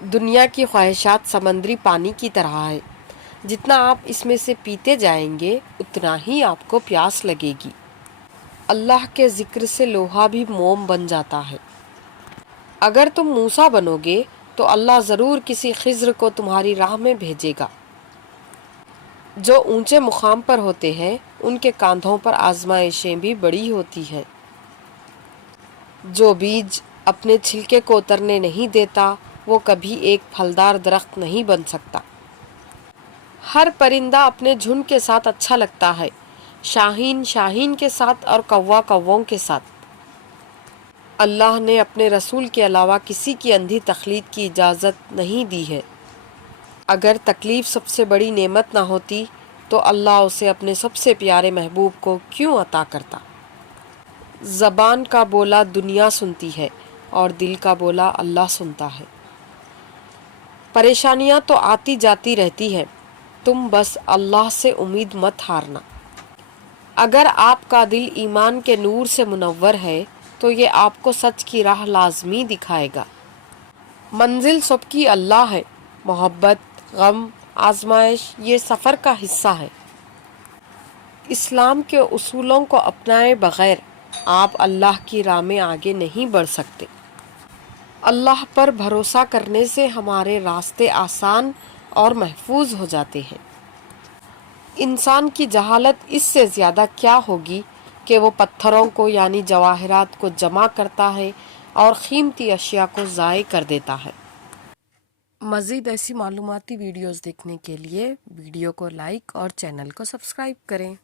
دنیا کی خواہشات سمندری پانی کی طرح ہے، جتنا آپ اس میں سے پیتے جائیں گے اتنا ہی آپ کو پیاس لگے گی۔ اللہ کے ذکر سے لوہا بھی موم بن جاتا ہے۔ اگر تم موسیٰ بنو گے تو اللہ ضرور کسی خضر کو تمہاری راہ میں بھیجے گا۔ جو اونچے مقام پر ہوتے ہیں ان کے کاندھوں پر آزمائشیں بھی بڑی ہوتی ہیں۔ جو بیج اپنے چھلکے کو اترنے نہیں دیتا وہ کبھی ایک پھلدار درخت نہیں بن سکتا۔ ہر پرندہ اپنے جھنڈ کے ساتھ اچھا لگتا ہے، شاہین شاہین کے ساتھ اور کوا کووں کے ساتھ۔ اللہ نے اپنے رسول کے علاوہ کسی کی اندھی تقلید کی اجازت نہیں دی ہے۔ اگر تکلیف سب سے بڑی نعمت نہ ہوتی تو اللہ اسے اپنے سب سے پیارے محبوب کو کیوں عطا کرتا؟ زبان کا بولا دنیا سنتی ہے اور دل کا بولا اللہ سنتا ہے۔ پریشانیاں تو آتی جاتی رہتی ہیں، تم بس اللہ سے امید مت ہارنا۔ اگر آپ کا دل ایمان کے نور سے منور ہے تو یہ آپ کو سچ کی راہ لازمی دکھائے گا۔ منزل سب کی اللہ ہے، محبت، غم، آزمائش یہ سفر کا حصہ ہے۔ اسلام کے اصولوں کو اپنائے بغیر آپ اللہ کی راہ میں آگے نہیں بڑھ سکتے۔ اللہ پر بھروسہ کرنے سے ہمارے راستے آسان اور محفوظ ہو جاتے ہیں۔ انسان کی جہالت اس سے زیادہ کیا ہوگی کہ وہ پتھروں کو یعنی جواہرات کو جمع کرتا ہے اور قیمتی اشیاء کو ضائع کر دیتا ہے۔ مزید ایسی معلوماتی ویڈیوز دیکھنے کے لیے ویڈیو کو لائک اور چینل کو سبسکرائب کریں۔